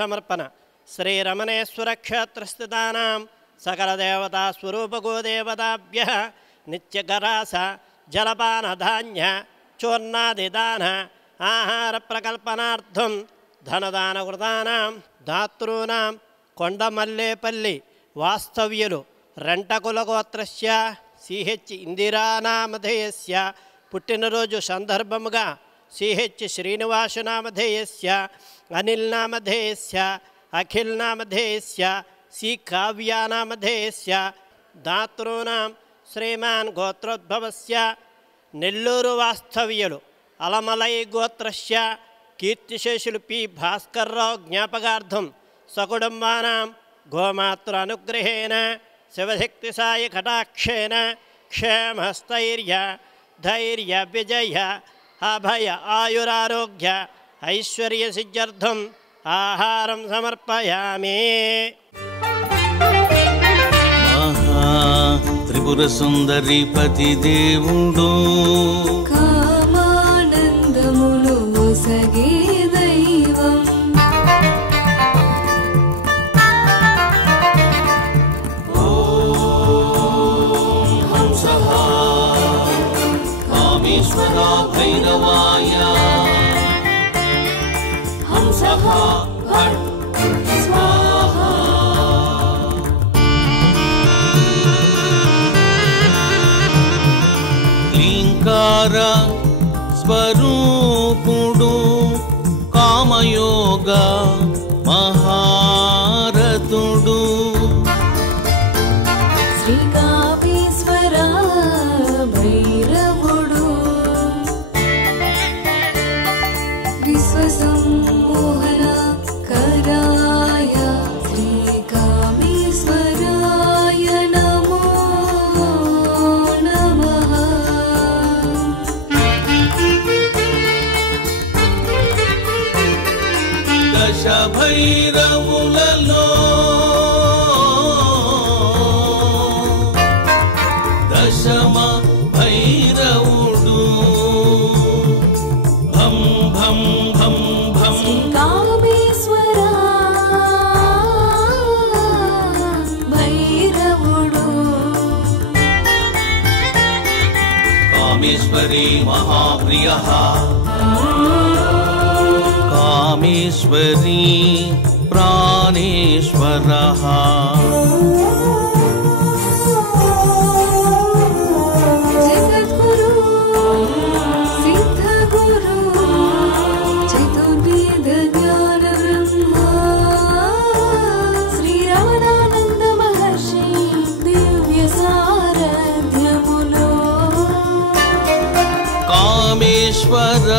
సమర్పణ. శ్రీరమణేశ్వర క్షేత్రస్థితానాం సకల దేవతా స్వరూపగో దేవతాభ్యః నిత్యకరాస జలపానధాన్య చూర్ణాదిదాన ఆహార ప్రకల్పనార్థం ధనదానకృతానాం దాతॄణాం కొండమల్లేపల్లి వాస్తవ్యులు రెంటకులగోత్రస్య సిహెచ్ ఇందిరానామధేయస్య పుట్టినరోజు సందర్భముగా సిహెచ్ శ్రీనివాసు నామధేయస్య అనిల్ నామధేయస్య అఖిల్ నామధేయస్య సి కావ్యానామధేయస్య దాతॄణాం శ్రీమాన్ గోత్రోద్భవస్య నెల్లూరు వాస్తవ్యులు అలమలై గోత్రస్య కీర్తిశేషులు పి భాస్కర్రావు జ్ఞాపకార్థం సకుటుంబానాం గోమాతృ అనుగ్రహేణ శివశక్తి సాయి కటాక్షేణ క్షేమస్థైర్య ధైర్య విజయ అభయ ఆయురారోగ్య ఐశ్వర్య సిద్ధ్యర్థం ఆహారం సమర్పయామి. త్రిపుర సుందరి పతి దేవుడు కామానందములు సగే దైవం కామేశ్వర భైరవాయ హంసః భట్ స్వాహా. లింగార స్వరూపుడు కామయోగ మహారథుడు శ్రీకాపీశ్వర భైరవుడు విశ్వసంమోహన కరాయ శ్రీకామేశ్వరాయ నమో నమః. దశ భైరవులలో దశమ భైరవుడు భం భం భం భం. శ్రీకామేశ్వర భైరవుడు కామేశ్వరీ మహాప్రియః కామేశ్వరీ ప్రాణేశ్వరః జగద్గురు సిద్ధగురు చతుర్వేద జ్ఞాన బ్రహ్మ శ్రీరమణానంద మహర్షి దివ్య సారథ్యములో కామేశ్వర